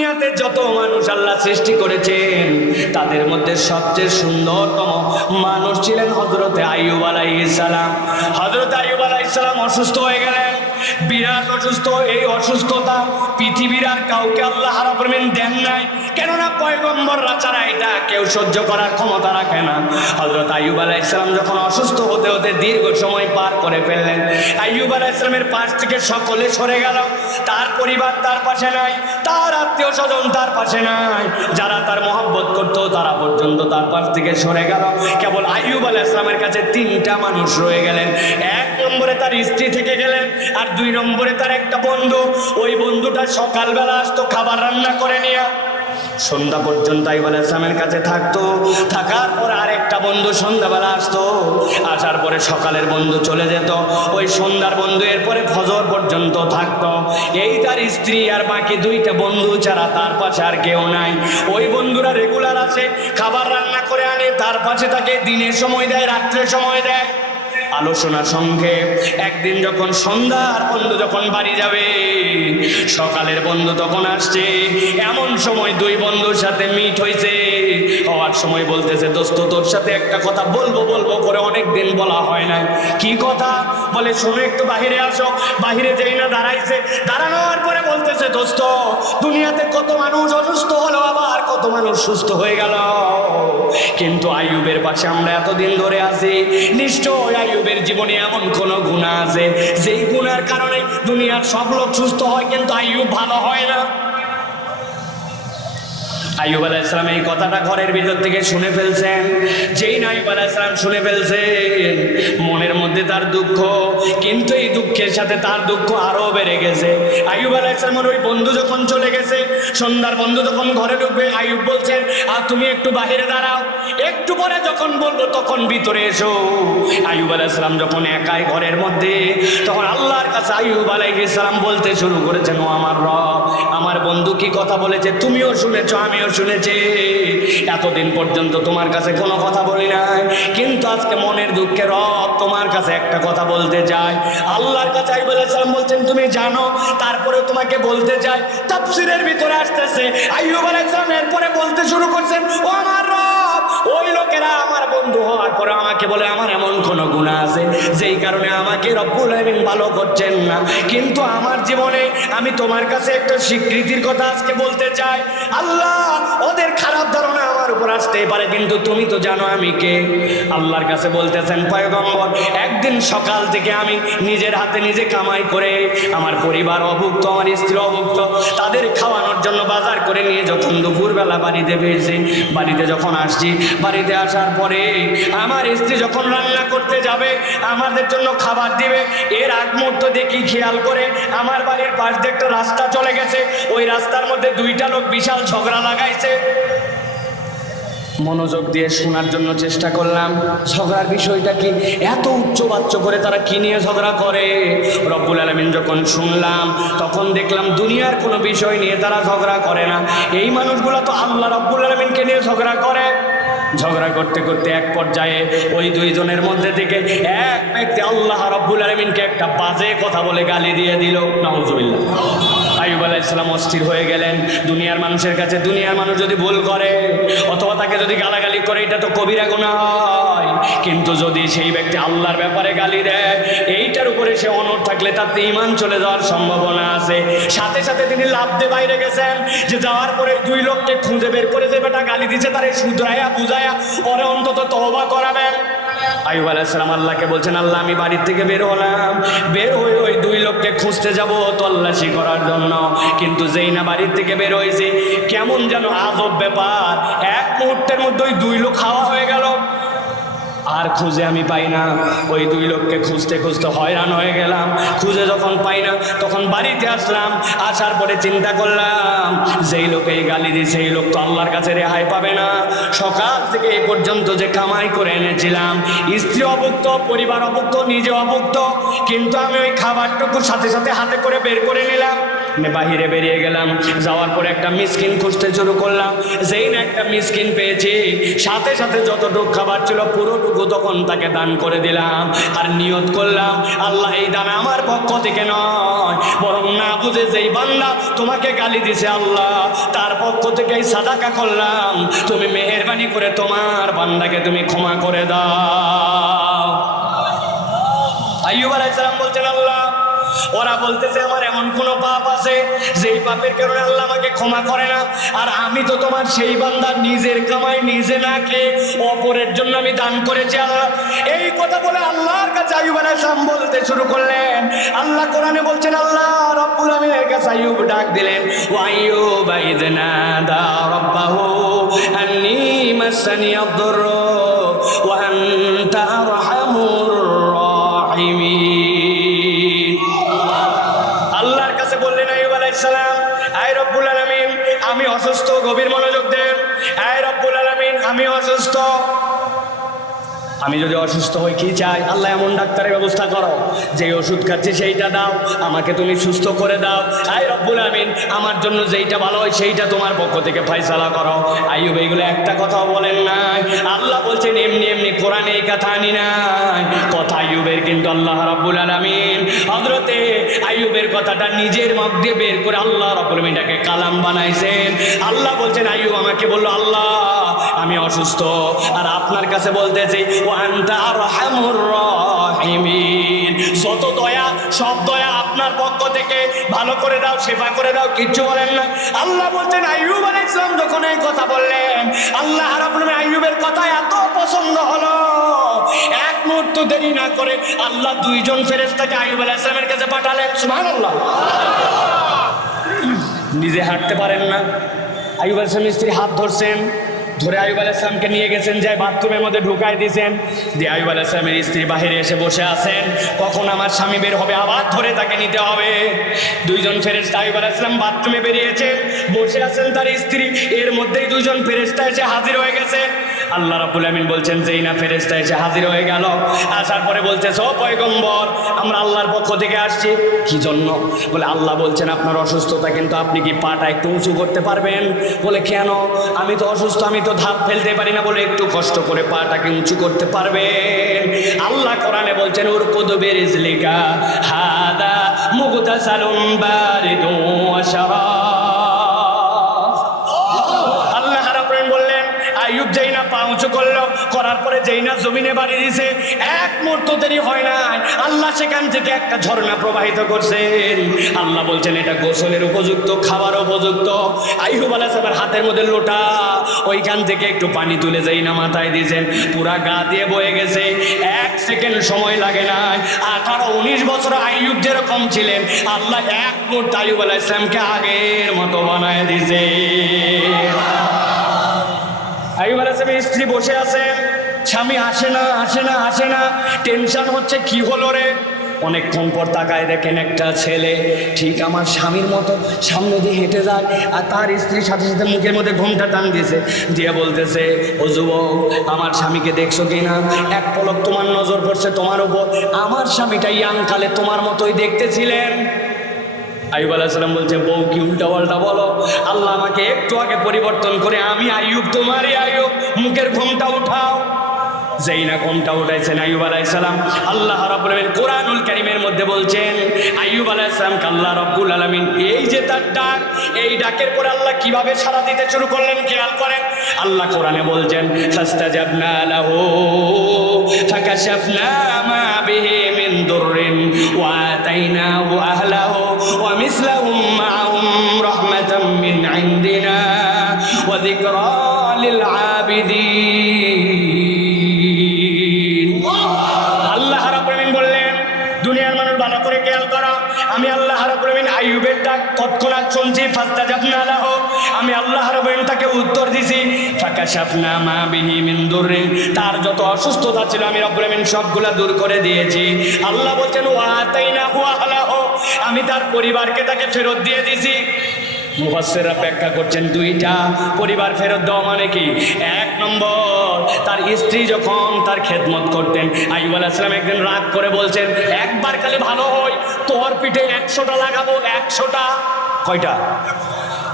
দুনিয়াতে যত মানুষ আল্লাহ সৃষ্টি করেছেন তাদের মধ্যে সবচেয়ে সুন্দরতম মানুষ ছিলেন হযরত আইয়ুব আলাইহিস সালাম। হযরত আইয়ুব আলাইহিস সালাম অসুস্থ হয়ে গেলেন, বিরাট অসুস্থ। এই অসুস্থতা পৃথিবীর আর কাউকে আল্লাহ রাব্বুল আলামিন দেন নাই, কেননা পয়গম্বররা ছাড়া এটা কেউ সহ্য করার ক্ষমতা রাখে না। হযরত আইয়ুব আলাইহিস সালাম যখন অসুস্থ হতে হতে দীর্ঘ সময় পার করে ফেললেন, আইয়ুব আলাইহিস সালামের পাশ থেকে সকলে সরে গেল। তার পরিবার তার পাশে নাই, তার আত্মীয় স্বজন তার পাশে নাই, যারা তার মহব্বত করতো তারা পর্যন্ত তার পাশ থেকে সরে গেল। কেবল আইয়ুব আলাইহিস সালামের কাছে তিনটা মানুষ রয়ে গেলেন। এক নম্বরে তার স্ত্রী থেকে গেলেন, আর দুই নম্বরে তার একটা বন্ধু। ওই বন্ধুটা সকালবেলা আসতো খাবার রান্না করে নিয়ে, সন্ধ্যা পর্যন্ত আইয়ুব আলাইহিস সালামের কাছে থাকতো। থাকার পর আরেকটা বন্ধু সন্ধ্যাবেলা আসতো, আসার পরে সকালের বন্ধু চলে যেত। ওই সন্ধ্যার বন্ধু এরপরে ফজর পর্যন্ত থাকতো। এই তার স্ত্রী আর বাকি দুইটা বন্ধু ছাড়া তার পাশে আর কেউ নাই। ওই বন্ধুরা রেগুলার আসে, খাবার রান্না করে আনে, তার পাশে তাকে দিনের সময় দেয়, রাত্রে সময় দেয়। আলোচনা সঙ্গে একদিন যখন সন্ধ্যার বন্ধু যখন বাড়ি যাবে, সকালের বন্ধু তখন আসছে। এমন সময় দুই বন্ধুর সাথে মিট হয়েছে, হওয়ার সময় বলতেছে, দোস্ত তোর সাথে একটা কথা বলবো বলবো করে অনেকদিন বলা হয় না। কি কথা? বলে শোনো একটু বাহিরে আসো। বাহিরে যেই না দাঁড়াইছে, দাঁড়ানোর পরে বলতেছে, দোস্ত দুনিয়াতে কত মানুষ অসুস্থ হলো, আবার কত মানুষ সুস্থ হয়ে গেল, কিন্তু আইয়ুবের পাশে আমরা এতদিন ধরে আছি। নিশ্চয় আইয়ুবের জীবনে এমন কোন গুনাহ আছে যেই গুনার কারণে দুনিয়ার সব লোক সুস্থ হয় কিন্তু আইয়ুব ভালো হয় না। আইয়ুব আলাইহিস সালাম এই কথাটা ঘরের ভিতর থেকে শুনে ফেলছেন। যেই না আইয়ুব আলাইহিস সালাম শুনে ফেলছেন, মনের মধ্যে তার দুঃখ, কিন্তু এই দুঃখের সাথে তার দুঃখ আরো বেড়ে গেছে। আইয়ুব আলাইহিস সালামের ওই বন্ধু যখন চলে গেছে, সন্ধ্যার বন্ধু যখন ঘরে ঢুকবে, আইয়ুব বলছেন, আর তুমি একটু বাহিরে দাঁড়াও, একটু পরে যখন বলবো তখন ভিতরে এসো। আইয়ুব আলাইহিস সালাম যখন একাই ঘরের মধ্যে, তখন আল্লাহর কাছে আইয়ুব আলাইহিস সালাম বলতে শুরু করেছেন, ও আমার রব, আমার বন্ধু কি কথা বলেছে তুমিও শুনেছো, আমিও শুনেছি। এতদিন পর্যন্ত তোমার কাছে কোনো কথা বলি নাই, কিন্তু আজকে মনের দুঃখে রব তোমার কাছে একটা কথা বলতে চাই। আল্লাহর কাছে আইয়ুব আলাইহিস সালাম বলছেন, তুমি জানো, তারপরে তোমাকে বলতে চাই। তাফসীরের ভিতরে আসতেছে, আইয়ুব আলাইহিস সালাম এরপরে বলতে শুরু করছেন, ও আমার রব, ওই লোকেরা আমার বন্ধু হওয়ার পরে আমাকে বলে আমার এমন কোনো গুনাহ আছে যেই কারণে আমাকে রব্বুল আলামিন ভালো করছেন না, কিন্তু আমার জীবনে আমি তোমার কাছে একটা স্বীকৃতির কথা আজকে বলতে চাই। আল্লাহ, ওদের খারাপ ধারণা আমার উপর আসতেই পারে, কিন্তু তুমি তো জানো আমি কে। আল্লাহর কাছে বলতেছেন, পয়গম্বর, একদিন সকাল থেকে আমি নিজের হাতে নিজে কামাই করে আমার পরিবার অভুক্ত, আমার স্ত্রী অভুক্ত, তাদের খাওয়ানোর জন্য বাজার করে নিয়ে যখন দুপুরবেলা বাড়িতে ফিরছি, বাড়িতে যখন আসছি, বাড়িতে আসার পরে আমার স্ত্রী যখন রান্না করতে যাবে, আমাদের জন্য খাবার দিবে, এর আগ মুহূর্ত দেখি খেয়াল করে আমার বাড়ির পাশ দিয়ে একটা রাস্তা চলে গেছে। ওই রাস্তার মধ্যে দুইটা লোক বিশাল ঝগড়া লাগাইছে। মনোযোগ দিয়ে শোনার জন্য চেষ্টা করলাম, ঝগড়ার বিষয়টা কি, এত উচ্চবাচ্য করে তারা কি নিয়ে ঝগড়া করে। রব্বুল আলামিন যখন শুনলাম, তখন দেখলাম দুনিয়ার কোনো বিষয় নিয়ে তারা ঝগড়া করে না। এই মানুষগুলো তো আল্লাহ রব্বুল আলামিনকে নিয়ে ঝগড়া করে। ঝগড়া করতে করতে এক পর্যায়ে ওই দুইজনের মধ্যে থেকে এক ব্যক্তি আল্লাহ রব্বুল আলামিনকে একটা বাজে কথা বলে গালি দিয়ে দিল। নাউজুবিল্লাহ। আইয়ুব আলাইহিস সালাম অস্থির হয়ে গেলেন। দুনিয়ার মানুষের কাছে দুনিয়ার মানুষ যদি ভুল করে অথবা তাকে যদি গালাগালি করে, এটা তো কবিরা গুনাহ হয়, কিন্তু যদি সেই ব্যক্তি আল্লাহর ব্যাপারে গালি দেয়, এইটার উপরে সে অনড় থাকলে তাতে ঈমান চলে যাওয়ার সম্ভাবনা আছে। সাথে সাথে তিনি লাফ দিয়ে বাইরে গেছেন, যে যাওয়ার পরে দুই লোককে খুঁজে বের করে যে বেটা গালি দিচ্ছে তারে শুধরায়া বুঝায়া ওরে অন্তত তওবা করাবেন। আইয়ুব আলাইহিস সালাম আল্লাহকে বলছেন, আল্লাহ, আমি বাড়ির থেকে বের হলাম, বের হয়ে ওই দুই লোককে খুঁজতে যাব তল্লাশি করার জন্য, কিন্তু যেই না বাড়ির থেকে বের হয়েছে, কেমন যেন আজব ব্যাপার, এক মুহূর্তের মধ্যে ওই দুই লোক হাওয়া হয়ে গেল। আর খুঁজে আমি পাই না। ওই দুই লোককে খুঁজতে খুঁজতে হয়রান হয়ে গেলাম। খুঁজে যখন পাই না, তখন বাড়িতে আসলাম। আসার পরে চিন্তা করলাম, যেই লোকে গালি দিই সেই লোক তো আল্লাহর কাছে রেহাই পাবে না। সকাল থেকে এই পর্যন্ত যে কামাই করে এনেছিলাম, স্ত্রী অভুক্ত, পরিবার অভুক্ত, নিজে অভুক্ত, কিন্তু আমি ওই খাবারটুকু সাথে সাথে হাতে করে বের করে নিলাম, আমি বাহিরে বেরিয়ে গেলাম, যাওয়ার পরে একটা মিসকিন খুঁজতে শুরু করলাম। যেই না একটা মিসকিন পেয়েছি, সাথে সাথে যতটুকু খাবার ছিল পুরোটুকু তখন তাকে দান করে দিলাম। আর নিয়ত করলাম, আল্লাহ এই দান আমার পক্ষ থেকে নয়, বরং না বুঝে যেই বান্দা তোমাকে গালি দিছে আল্লাহ তার পক্ষ থেকেই সাদাকা করলাম, তুমি মেহেরবানি করে তোমার বান্দাকে তুমি ক্ষমা করে দাও। আইয়ুব আলাইহিস সালাম বলছেন, আল্লাহ ওরা বলতেছে আমার এমন কোনো পাপ আছে যেই পাপের কারণে আল্লাহ আমাকে ক্ষমা করে না, আর আমি তো তোমার সেই বান্দা, নিজের কামাই নিজে না খেয়ে অপরের জন্য আমি দান করেছি আল্লাহ। এই কথা বলে আল্লাহর কাছে আইয়ুব আলাইহিস সালাম বলতে শুরু করলেন। আল্লাহ কোরআনে বলছেন, আল্লাহ রব্বুল আমিনের কাছে আইয়ুব ডাক দিলেন, ওয়া আইয়ুবা ইয নাদা রাব্বাহু আন্নী মাসানি আদ-দুররু ওয়া আনতা আরহামুর রাহিমিন। আল্লাহর কাছে বললেন আইয়ুব আলাইহিস সালাম, আয় রব্বুল আলামিন আমি অসুস্থ, গভীর মনোযোগ দেন, আয় রব্বুল আলামিন আমি অসুস্থ। আমি যদি অসুস্থ হই কি চাই? আল্লাহ এমন ডাক্তারের ব্যবস্থা করো, যে ওষুধ খাচ্ছি সেইটা দাও, আমাকে তুমি সুস্থ করে দাও। আয় রব্বুল আমিন আমার জন্য যেইটা ভালো হয় সেইটা তোমার পক্ষ থেকে ফয়সালা করো। আইয়ুব এইগুলো একটা কথাও বলেন নাই। আল্লাহ বলছেন এমনি এমনি কোরআনে এই কথা আনি নাই, কথা আইয়ুবের, কিন্তু আল্লাহ রব্বুল আলামিন হযরতে আইয়ুবের কথাটা নিজের মধ্যে বের করে আল্লাহ রব্বুল আমিনটাকে কালাম বানাইছেন। আল্লাহ বলছেন আইয়ুব আমাকে বলল, আল্লাহ আমি অসুস্থ, আর আপনার কাছে বলতেছি ওয়া আনতা আরহামুর রাহিমিন, যত দয়া সব দয়া আপনার পক্ষ থেকে, ভালো করে দাও, সেবা করে দাও, কিচ্ছু বলেন না। আল্লাহ বলছেন আইয়ুব আলাইহিস সালাম যখন এই কথা বললেন, আল্লাহ রাব্বুল আমিন আইয়ুবের কথা এত পছন্দ হলো, এক মুহূর্ত দেরি না করে আল্লাহ দুইজন ফেরেশতাকে আইয়ুব আলাইহিস সালামের কাছে পাঠালেন। সুবহানাল্লাহ। নিজে হাঁটতে পারেন না, আইয়ুব আলাইহিস সালামের স্ত্রী হাত ধরছেন, ধরে আইয়ুব আলাইহিস সালামকে নিয়ে গেছেন, যাই বাথরুমের মধ্যে ঢুকাই দিয়েছেন। দিয়ে আইয়ুব আলাইহিস সালামের স্ত্রী বাহিরে এসে বসে আছেন, কখন আমার স্বামী বের হবে, আবার ধরে তাকে নিতে হবে। দুইজন ফেরেশতা, আইয়ুব আলাইহিস সালাম বাথরুমে বেরিয়েছেন, বসে আছেন তার স্ত্রী, এর মধ্যেই দুইজন ফেরেশতা এসে হাজির হয়ে গেছে। আল্লাহ রাব্বুল আমিন বলছেন, যেই না ফেরেশতা এসে হাজির হয়ে গেল, আসার পরে বলতেছে, ও পয়গম্বর আমরা আল্লাহর পক্ষ থেকে আসছি। কি জন্য? বলে আল্লাহ বলছেন আপনার অসুস্থতা, কিন্তু আপনি কি পাটা একটু উঁচু করতে পারবেন? বলে কেন? আমি তো অসুস্থ, আমি তো ধাপ ফেলতে পারি না। বলে একটু কষ্ট করে পাটাকে উঁচু করতে পারবেন? আল্লাহ কোরআনে বলছেন উরকুদু বিরিজলিকা হাদা মুগতাসালুম বারিদুন ওয়া শারাব। আল্লাহ রাব্বুল বললেন আইয়ুব যেই না পা উঁচু করলো, করার পরে যেই না জমিনে বাড়ি দিয়েছে, এক মুহূর্ত দেরি হয় নাই, আল্লাহ সেখান থেকে একটা ঝর্ণা প্রবাহিত করছেন। আল্লাহ বলছেন এটা গোসলের উপযুক্ত, খাবার উপযুক্ত। আইয়ুব আলাইহিস সালামের হাতের মধ্যে লোটা, ওইখান থেকে একটু পানি তুলে যেই না মাথায় দিয়েছেন, পুরা গা দিয়ে বয়ে গেছে, এক সেকেন্ড সময় লাগে নাই। 18-19 বছর আইয়ুব যেরকম ছিলেন, আল্লাহ এক মুহূর্তে আইয়ুব আলাইহিস সালামকে আগের মতো বানায় দিয়েছে। আইয়ুব আলাইহিস সালামের স্ত্রী বসে আছেন, স্বামী আসে না আসে না আসে না, টেনশন হচ্ছে কি হলো রে। অনেকক্ষণ পর তাকায় দেখেন একটা ছেলে ঠিক আমার স্বামীর মতো সামনে দিয়ে হেঁটে যায়, আর তার স্ত্রীর সাথে সাথে মুখের মধ্যে ঘোমটা টান দিয়েছে, দিয়ে বলতেছে, ও যুবক আমার স্বামীকে দেখছো কিনা? এক পলক তোমার নজর পড়ছে তোমার উপর, আমার স্বামীটা ইয়াংকালে তোমার মতোই দেখতে ছিলেন। আইয়ুব আলাইহিস সালাম বলছে, বউ কি উল্টা পাল্টা বলো, আল্লাহ আমাকে একটু আগে পরিবর্তন করে আমি আইয়ুব তোমারই আইয়ুব, মুখের ঘোমটা উঠাও। যেই না ঘোমটা উঠাইছেন আইয়ুব আলাইহিস সালাম, আল্লাহ রাব্বুল আলামিন কোরআনুল কারীমের মধ্যে বলছেন আইয়ুব আলাইহিস সালামকে আল্লাহ রাব্বুল আলামিন এই যে তার ডাক, এই ডাকের পরে আল্লাহ কিভাবে সাড়া দিতে শুরু করলেন খেয়াল করেন। আল্লাহ কোরআনে বলছেন ফাস্তাজাবনা লাহু ফাকাশাফনা মা বিহি মিন দুররিন ওয়া আতাইনাহু আহলাহু ওয়া মিসলাহুম মাআহুম রাহমাতাম মিন ইনদিনা ওয়া যিকরা লিল আবিদিন। আল্লাহ রাব্বুল আলামিন বললেন, দুনিয়ার মানুষ ভালো করে খেয়াল করো, আমি আল্লাহ রাব্বুল আলামিন আইয়ুবের ডাক তৎক্ষণাৎ শুনছি, ফাস্তাজাবনা লাহু, আমি আল্লাহ রাব্বুল আলামিন তাকে উত্তর দিছি, ফাকাশাফনা মা বিহি মিন দুররিন, তার যত অসুস্থতা ছিল আমি রাব্বুল আলামিন সবগুলা দূর করে দিয়েছি। আল্লাহ বলছেন ওয়া আতাইনাহু আহলাহু, আমি তার পরিবারকে তাকে ফেরত দিয়ে দিয়েছি। মুফাসসিররা ব্যাখ্যা করছেন দুইটা, পরিবার ফেরত দেওয়া মানে কি? এক নম্বর, তার স্ত্রী যখন তার খেদমত করতেন, আইয়ুব আলাইহিস সালাম একদিন রাগ করে বলছেন, একবার খালি ভালো হই তোর পিঠে 100টা লাগাবো, 100টা। কয়টা?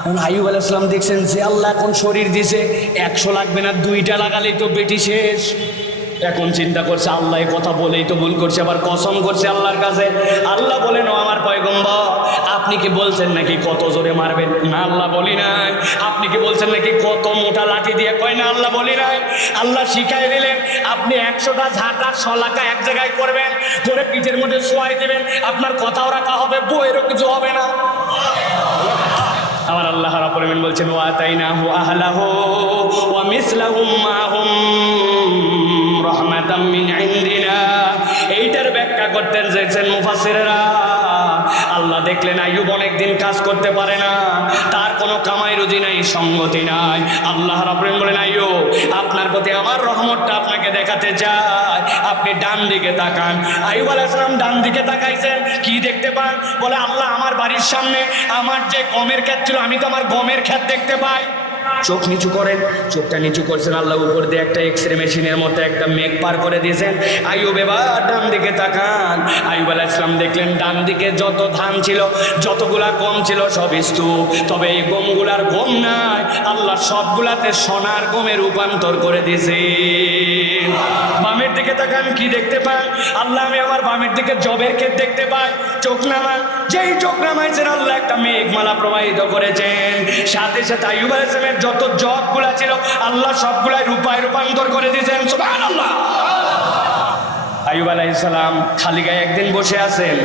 এখন আইয়ুব আলাইহিস সালাম দেখছেন যে আল্লাহ এখন শরীর দিছে, 100 লাগবে না, 2টা লাগালেই তো বেটি শেষ। এখন চিন্তা করছে আল্লাহ কথা বলেই তো ভুল করছে, আবার কসম করছে আল্লাহর কাছে। আল্লাহ বলেন, ও আমার পয়গম্বর, আপনি কি বলছেন নাকি কত জোরে মারবেন? না, আল্লাহ বলি নাই। আপনি কি বলছেন নাকি কত মোটা লাঠি দিয়ে? কয় না, আল্লাহ বলি নাই। আল্লাহ শিখাই দিলেন, আপনি 100টা ঝাঁটা শলাকা এক জায়গায় করবেন, করে পিঠের মধ্যে শোয়াই দিবেন, আপনার কথাও রাখা হবে, বইয়েরও কিছু হবে না। আমার আল্লাহ রাব্বুল আলামিন বলছেন, ওয়া আতাইনাহু আহলাহু ওয়া মিসলাহুম মাহুম রাহমাতাম মিন ইনদিনা। এইটার ব্যাখ্যা করতেন যেছেন মুফাসসিররা। আল্লাহ দেখলেন আইয়ুব অনেকদিন কাজ করতে পারে না, তার কোনো কামাই রুজি নাই, সঙ্গতি নাই। আল্লাহ রাব্বুল আলামিন বলেন, আইয়ুব, আপনার প্রতি আমার রহমতটা আপনাকে দেখাতে চাই, আপনি ডান দিকে তাকান। আইয়ুব আলাইহিস সালাম ডান দিকে তাকাইছেন, কি দেখতে পান? বলে, আল্লাহ, আমার বাড়ির সামনে আমার যে গমের ক্ষেত ছিল, আমি তো আমার গমের ক্ষেত দেখতে পাই। চোখ নিচু করেন, চোখটা নিচু করছেন, আল্লাহ উপর দিয়ে একটা এক্সরে মেশিনের মতো একটা মেঘ পার করে দিয়েছেন। আইয়ুব এবার ডান দিকে তাকান। আইয়ুব আলাইহিস সালাম দেখলেন ডান দিকে যত ধান ছিল, যতগুলা গম ছিল, সব স্তূপ। তবে এই গমগুলার গম নাই, আল্লাহ সবগুলাতে সোনার গমে রূপান্তর করে দিয়েছে। বামের দিকে তাকান, কি দেখতে পান? আল্লাহ, আমি আমার বামের দিকে জবের ক্ষেত দেখতে পাই। চোখ নামান, যেই চোখ নামাইছেন আল্লাহ একটা মেঘমালা প্রবাহিত করেছেন। সাথে সাথে আইয়ুব আলাইহিস সালামের যত জবগুলা ছিল আল্লাহ সবগুলাই রূপায় রূপান্তর করে দিয়েছেন। সুবহানাল্লাহ। আইয়ুব আলাইহিস সালাম খালি গায়ে একদিন বসে আছেন।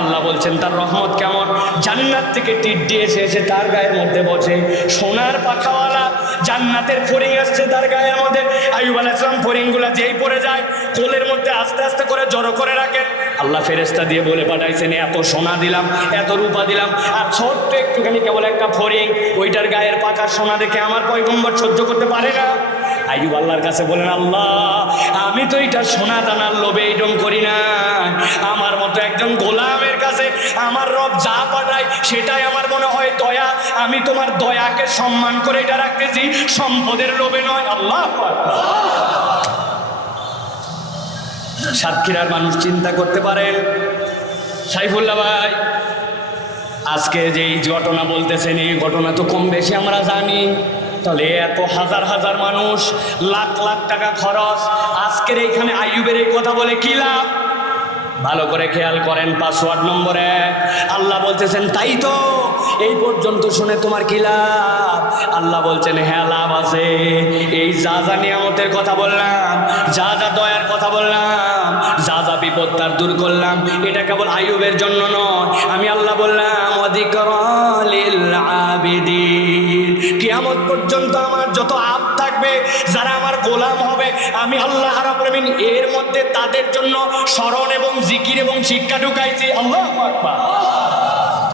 আল্লাহ বলছেন তার রহমত কেমন, জান্নাত থেকে টিড্ডি এসে এসে তার গায়ের মধ্যে বসে, সোনার পাখাওয়ালা জান্নাতের ফড়িং আসছে তার গায়ের মধ্যে। আইয়ুব আলাইহিস সালাম ফড়িংগুলা যেই পড়ে যায়, কোলের মধ্যে আস্তে আস্তে করে জড়ো করে রাখেন। আল্লাহ ফেরেশতা দিয়ে বলে পাঠাইছেন, এত সোনা দিলাম, এত রূপা দিলাম, আর ছোট্ট একটুখানি কেবল একটা ফড়িং, ওইটার গায়ের পাকা সোনা দেখে আমার পয়গম্বর সহ্য করতে পারে না। আইয়ুব আল্লাহর কাছে বলেন, আল্লাহ, আমি তো এটা সোনা দানার লোভে এইরকম করি না, আমার মতো একজন গোলামের কাছে আমার রব যা পাঠায় সেটাই আমার মনে হয় দয়া। আমি তোমার দয়াকে সম্মান করে এটা রাখতেছি, সম্পদের লোভে নয়। আল্লাহ সাতক্ষীরার মানুষ চিন্তা করতে পারেন, সাইফুল্লাহ ভাই আজকে যেই ঘটনা বলতেছেন, এই ঘটনা তো কম বেশি আমরা জানি। তাহলে এত হাজার হাজার মানুষ, লাখ লাখ টাকা খরচ, আজকের এইখানে আইয়ুবের এই কথা বলে কি লাভ? ভালো করে খেয়াল করেন, পাসওয়ার্ড নম্বর 1 আল্লাহ বলতেছেন, তাই তো এই পর্যন্ত শুনে তোমার কি লাভ? আল্লাহ বলছেন, হ্যাঁ লাভ আছে। এই যা যা নিয়ামতের কথা বললাম, যা যা দয়ার কথা বললাম, যা যা বিপদ তার দূর করলাম, এটা কেবল আইয়ুবের জন্য নয়। আমি আল্লাহ বললাম, ওয়াযিকরা লিল আবিদিন, কিয়ামত পর্যন্ত আমার যত আব থাকবে, যারা আমার গোলাম হবে, আমি আল্লাহ রাব্বুল আলামিন এর মধ্যে তাদের জন্য স্মরণ এবং জিকির এবং শিক্ষা ঢুকাইছি। আল্লাহু আকবার।